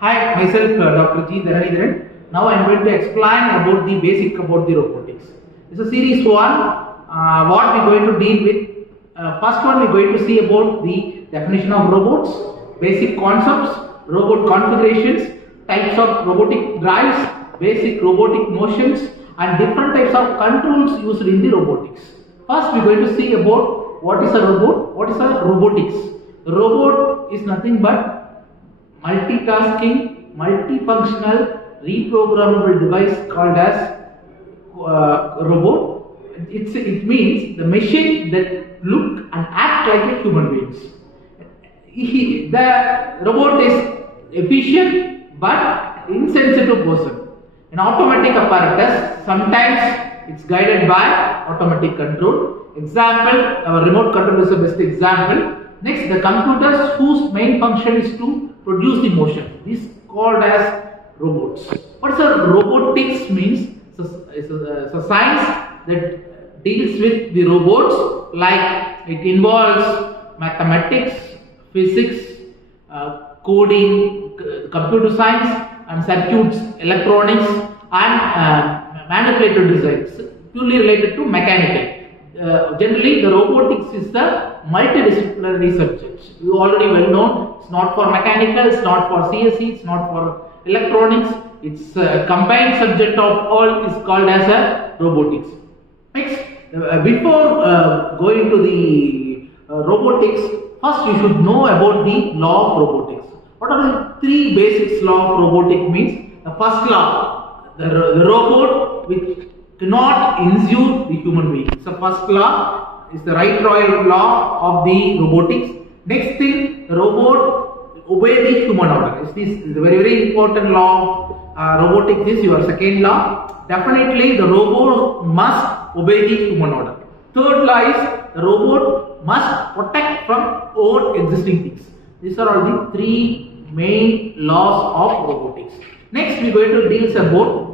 Hi, myself Dr. G. Tharanitharan. Now I am going to explain about the basic about the robotics. This is series 1. What we are going to deal with. First one we are going to see about the definition of robots, basic concepts, robot configurations, types of robotic drives, basic robotic motions and different types of controls used in the robotics. First we are going to see about what is a robot, what is a robotics. The robot is nothing but multitasking, multifunctional, reprogrammable device called as robot. It means the machine that look and act like a human beings. The robot is efficient but insensitive person. An automatic apparatus, sometimes it's guided by automatic control. Example, our remote control is the best example. Next, the computers whose main function is to produce the motion. This is called as robots. What is a robotics means? It's a science that deals with the robots, like it involves mathematics, physics, coding, computer science and circuits, electronics and manipulative designs, purely related to mechanical. Generally, the robotics is the multidisciplinary subject. You already well know. It's not for mechanical, it's not for CSE, it's not for electronics. It's a combined subject of all is called as a robotics. Next, before going to the robotics, first you should know about the law of robotics. What are the three basics law of robotics means? The first law, the robot which cannot injure the human being. So first law is the right royal law of the robotics. Next thing, the robot obey the human order. This is a very important law of robotics. This is your second law. Definitely the robot must obey the human order. Third law is the robot must protect from own existing things. These are all the three main laws of robotics. Next we are going to deal about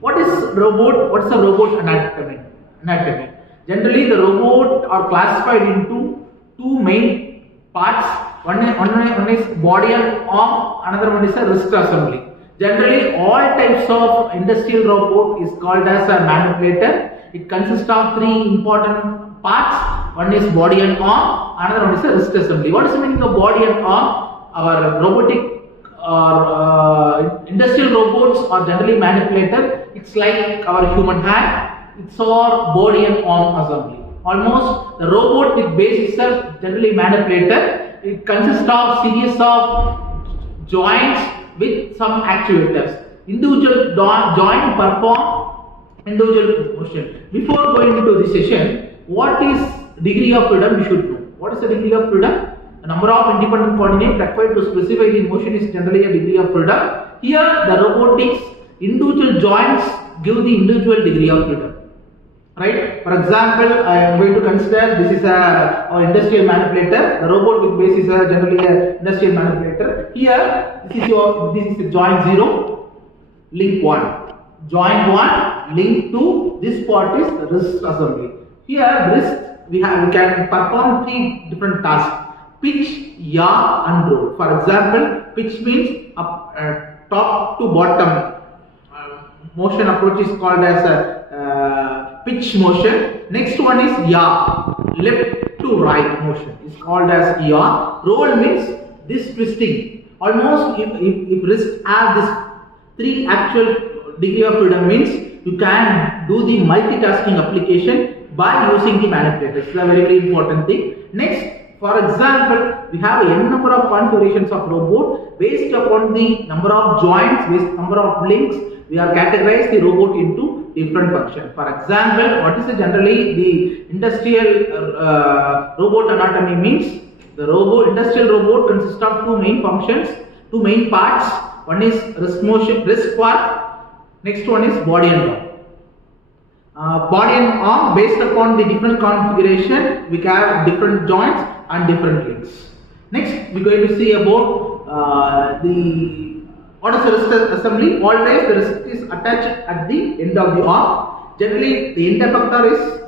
what is robot? What is a robot anatomy? Generally, the robot are classified into two main parts. One is body and arm. Another one is a wrist assembly. Generally, all types of industrial robot is called as a manipulator. It consists of three important parts. One is body and arm. Another one is a wrist assembly. What is the meaning of body and arm? Our robotic or industrial robots are generally manipulated. It's like our human hand. It's our body and arm assembly. Almost the robot with base itself generally manipulated. It consists of series of joints with some actuators. Individual joint perform individual motion. Before going into this session, what is degree of freedom? You should know. What is the degree of freedom? The number of independent coordinates required to specify the motion is generally a degree of freedom. Here, the robotics, individual joints give the individual degree of freedom. Right? For example, I am going to consider this is our industrial manipulator. The robot with base is generally an industrial manipulator. Here, this is the joint 0, link 1. Joint 1, link 2. This part is the wrist assembly. Here, wrist we can perform three different tasks. Pitch, yaw and roll. For example, pitch means top to bottom motion approach is called as a pitch motion. Next one is yaw, left to right motion is called as yaw. Roll means this twisting. Almost if wrist have this three actual degree of freedom means you can do the multitasking application by using the manipulator. This is a very important thing. Next, for example, we have a number of configurations of robot based upon the number of joints, based number of links. We are categorized the robot into different functions. For example, what is generally the industrial robot anatomy means? The industrial robot consists of two main functions, two main parts. One is wrist part. Next one is body and arm. Body and arm, based upon the different configuration, we have different joints and different links. Next, we are going to see about what is the wrist assembly. Always the wrist is attached at the end of the arm. Generally, the end effector is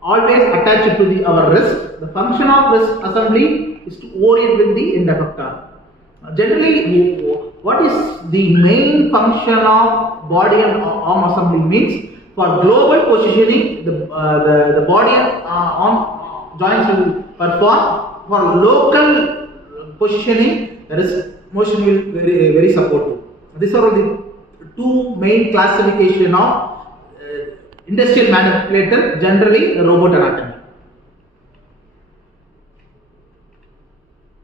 always attached to our wrist. The function of wrist assembly is to orient with the end effector. Generally, what is the main function of body and arm assembly means for global positioning the body and arm joints will perform. For local positioning there is motion will very supportive. These are the two main classification of industrial manipulator, generally robot anatomy.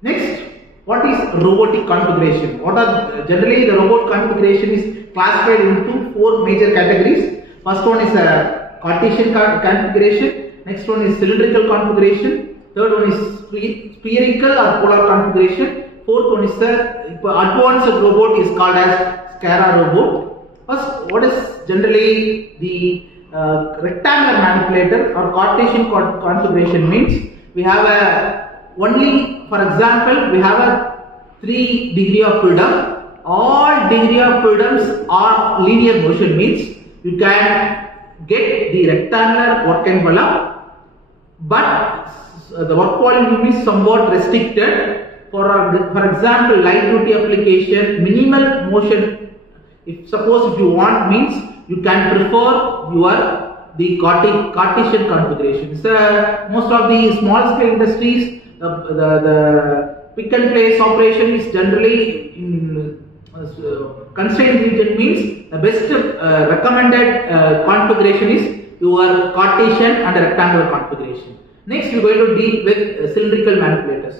Next, what is robotic configuration? Generally the robot configuration is classified into 4 major categories. First one is a Cartesian configuration. Next one is cylindrical configuration. Third one is spherical or polar configuration. Fourth one is the advanced robot is called as SCARA robot. First, what is generally the rectangular manipulator or Cartesian configuration means? We have only, for example, we have a 3 degree of freedom. All degree of freedoms are linear motion means you can get the rectangular work envelope, but the work volume is somewhat restricted. For example, light duty application, minimal motion. If you want means you can prefer the Cartesian configuration. So most of the small scale industries, the pick and place operation is generally in constrained region means the best recommended configuration is your Cartesian and rectangular configuration. Next, we are going to deal with cylindrical manipulators.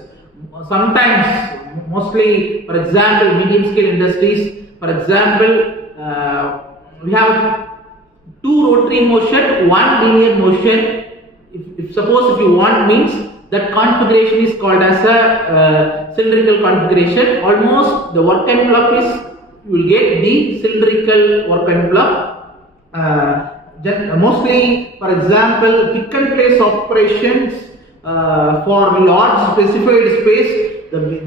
Sometimes, mostly, for example, medium scale industries, for example, we have 2 rotary motion, 1 linear motion. If you want means that configuration is called as a cylindrical configuration. Almost the work envelope is, you will get the cylindrical work envelope. Mostly, for example, pick and place operations for large specified space,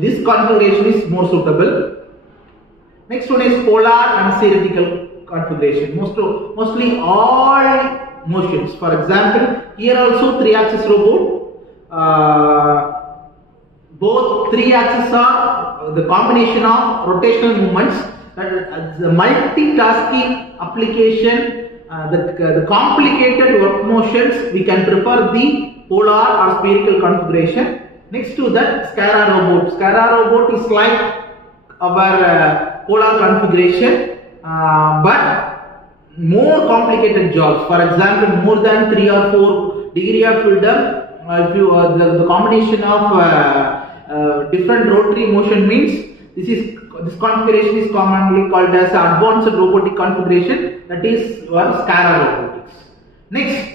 this configuration is more suitable. Next one is polar and spherical configuration. Mostly all motions. For example, here also 3-axis robot. Both 3 axes are the combination of rotational movements. The multitasking application, the complicated work motions, we can prefer the polar or spherical configuration. Next to that, SCARA robot. SCARA robot is like our polar configuration, but more complicated jobs. For example, more than 3 or 4 degree of freedom. The combination of different rotary motion means this configuration is commonly called as advanced robotic configuration, that is SCARA robotics. Next,